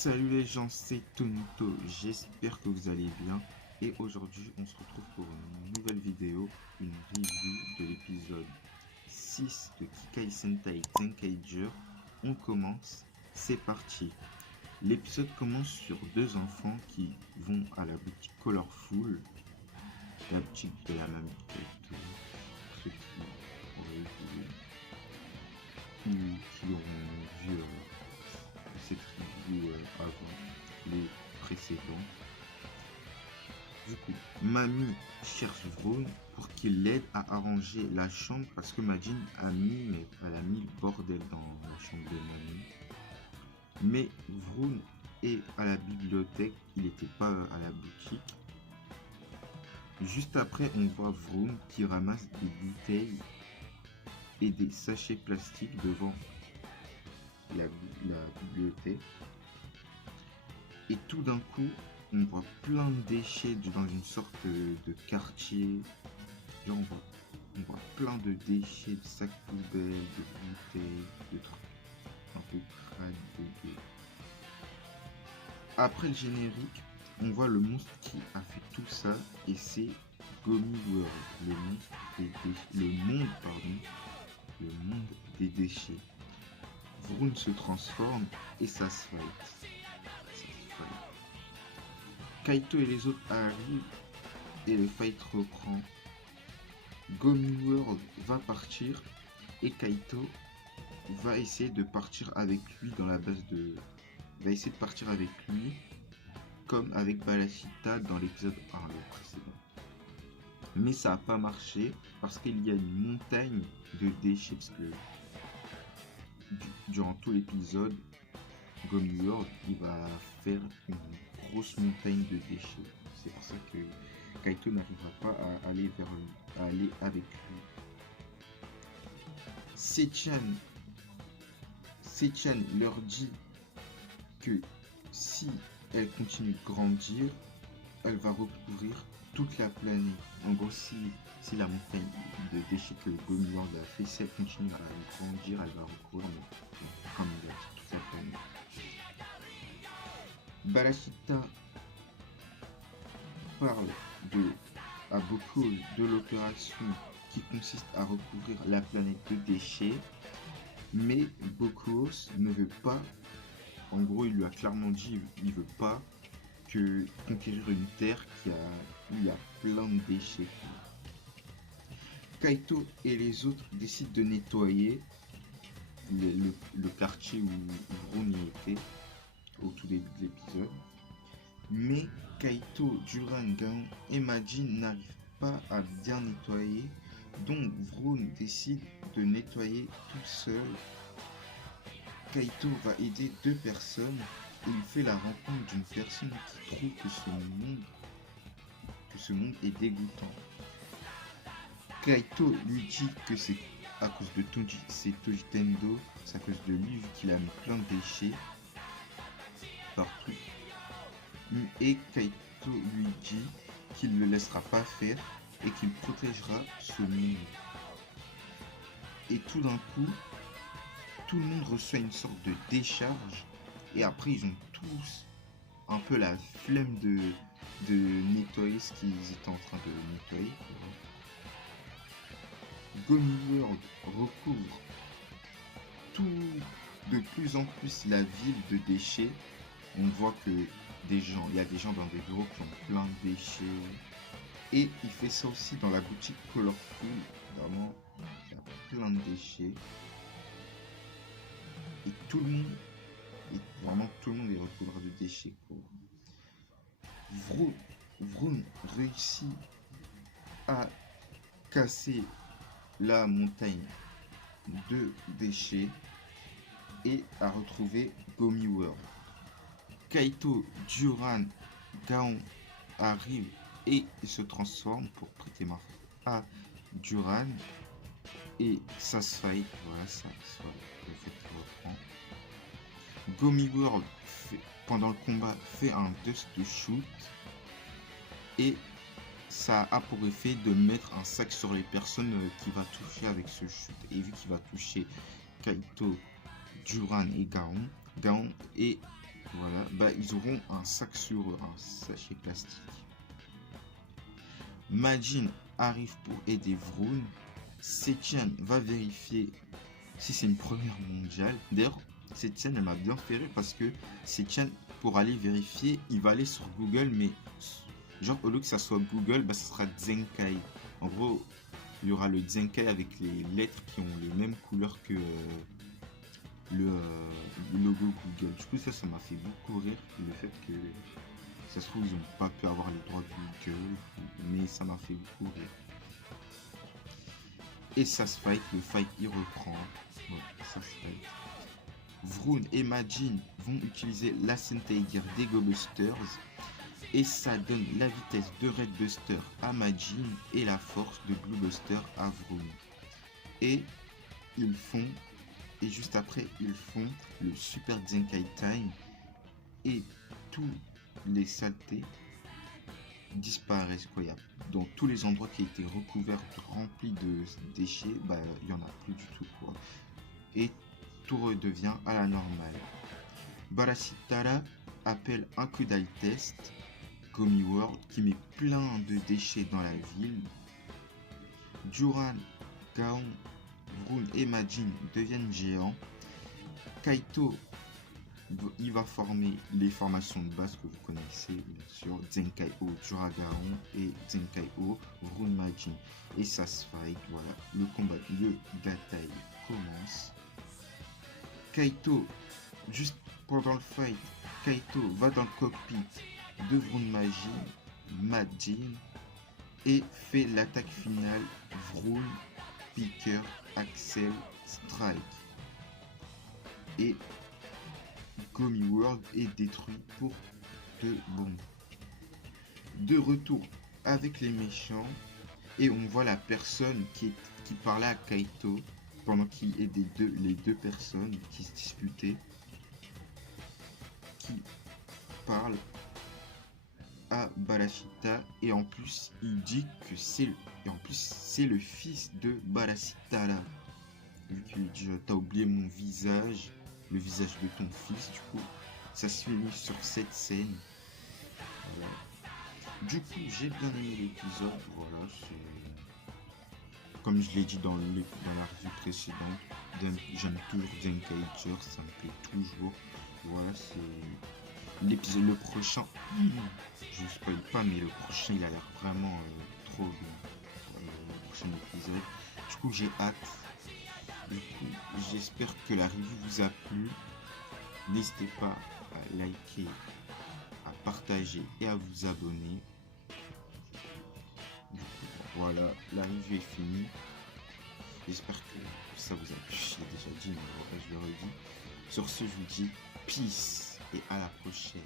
Salut les gens, c'est Tonito, j'espère que vous allez bien et aujourd'hui on se retrouve pour une nouvelle vidéo, une review de l'épisode 6 de Kikai Sentai Tenkaiger. On commence, c'est parti. L'épisode commence sur deux enfants qui vont à la boutique Colorful, la boutique de la mamie Kaito, pour ceux qui auront vu cette review avant les précédents. Du coup, Mamie cherche Vroon pour qu'il l'aide à arranger la chambre parce que Majin a mis le bordel dans la chambre de Mamie. Mais Vroon est à la bibliothèque, il n'était pas à la boutique. Juste après, on voit Vroon qui ramasse des bouteilles et des sachets plastiques devant la bibliothèque. Et tout d'un coup, on voit plein de déchets dans une sorte de quartier. Genre on voit plein de déchets, de sacs poubelles, de bouteilles, de trucs un peu crades, dégueux. Après le générique, on voit le monstre qui a fait tout ça et c'est Gummy World, le monde des déchets. Vroon se transforme et ça se fight. Kaito et les autres arrivent et le fight reprend. Gummy World va partir et Kaito va essayer de partir avec lui dans la base de... va essayer de partir avec lui comme avec Balashita dans l'épisode 1, le précédent. Mais ça n'a pas marché parce qu'il y a une montagne de déchets parce que durant tout l'épisode, Gummy World il va faire une grosse montagne de déchets. C'est pour ça que Kaito n'arrivera pas à aller avec lui. Sechan leur dit que si elle continue de grandir, elle va recouvrir toute la planète. En gros, si la montagne de déchets que Gummy World a fait, si elle continue à grandir, elle va recouvrir, comme il a dit, toute la planète. Balashita parle à beaucoup de l'opération qui consiste à recouvrir la planète de déchets, mais Bokuos ne veut pas, en gros il lui a clairement dit, il veut pas conquérir une terre où il y a plein de déchets. Kaito et les autres décident de nettoyer le quartier où Vroon y était au tout début de l'épisode. Mais Kaito, Duran, Gaon et Majin n'arrivent pas à bien nettoyer, donc Vroon décide de nettoyer tout seul. Kaito va aider deux personnes et il fait la rencontre d'une personne qui trouve que ce monde est dégoûtant. Kaito lui dit que c'est à cause de c'est Tojitendo, c'est à cause de lui vu qu'il a mis plein de déchets partout. Et Kaito lui dit qu'il ne le laissera pas faire et qu'il protégera ce monde. Et tout d'un coup, tout le monde reçoit une sorte de décharge et après ils ont tous un peu la flemme de nettoyer ce qu'ils étaient en train de nettoyer. Gummy World recouvre de plus en plus la ville de déchets. On voit que il y a des gens dans des bureaux qui ont plein de déchets. Et il fait ça aussi dans la boutique Colorful. Vraiment, il y a plein de déchets. Et vraiment tout le monde est recouvert de déchets. Vroon réussit à casser la montagne de déchets et à retrouver Gummy World. Kaito, Duran, Gaon arrivent et se transforment pour prêter main à Duran et ça se fight. Voilà, ça le fait reprend. Gummy World pendant le combat fait un dust shoot et ça a pour effet de mettre un sac sur les personnes qui va toucher avec ce shoot. Et vu qu'il va toucher Kaito, Duran et Gaon est Voilà, bah ils auront un sac sur eux, un sachet plastique. Majin arrive pour aider Vroon. Setien va vérifier si c'est une première mondiale. D'ailleurs, Setien elle m'a bien fait rire parce que Setien, pour aller vérifier, il va aller sur Google, mais genre au lieu que ça soit Google, bah ça sera Zenkai. En gros, il y aura le Zenkai avec les lettres qui ont les mêmes couleurs que le logo Google. Du coup, ça m'a fait beaucoup rire, le fait que ça se trouve, ils n'ont pas pu avoir les droits de Google, mais ça m'a fait beaucoup rire. Et ça se fight, le fight il reprend. Ouais, ça se fight. Vroon et Majin vont utiliser la Sentai Gear des Go Busters. Et ça donne la vitesse de Red Buster à Majin et la force de Blue Buster à Vroon. Et ils font, et juste après, ils font le Super Zenkai Time. Et tous les saletés disparaissent. Quoi. Dans tous les endroits qui étaient recouverts, remplis de déchets, bah, il n'y en a plus du tout. Quoi. Et tout redevient à la normale. Barashitara appelle un Kudai Test, Gomi World, qui met plein de déchets dans la ville. Duran, Gaon, Vroon et Majin deviennent géants. Kaito, il va former les formations de base que vous connaissez, bien sûr, Zenkai-O, Duragaon et Zenkai-O, Vroon Majin. Et ça se fight, voilà, le combat, le bataille commence. Kaito, juste pendant le fight, Kaito va dans le cockpit de Vroon Majin et fait l'attaque finale Vroon, Picker, Axel, Strike. Et Gomi World est détruit pour de bon. De retour avec les méchants et on voit la personne qui parlait à Kaito pendant qu'il aidait les deux personnes qui se disputaient, qui parle à Barashita et en plus il dit que c'est le fils de Barashita là. Vu qu'il lui dit t'as oublié mon visage, le visage de ton fils, du coup ça se finit sur cette scène. Voilà. Du coup j'ai bien aimé l'épisode, voilà, comme je l'ai dit dans la revue précédente, j'aime toujours Zenkaiger, ça me plaît toujours. Voilà, c'est l'épisode, le prochain, je ne spoil pas, mais le prochain il a l'air vraiment trop bien. Le prochain épisode, du coup j'ai hâte. Du coup, j'espère que la revue vous a plu. N'hésitez pas à liker, à partager et à vous abonner. Du coup, voilà, la revue est finie. J'espère que ça vous a plu. J'ai déjà dit, mais je le redis. Sur ce, je vous dis peace et à la prochaine.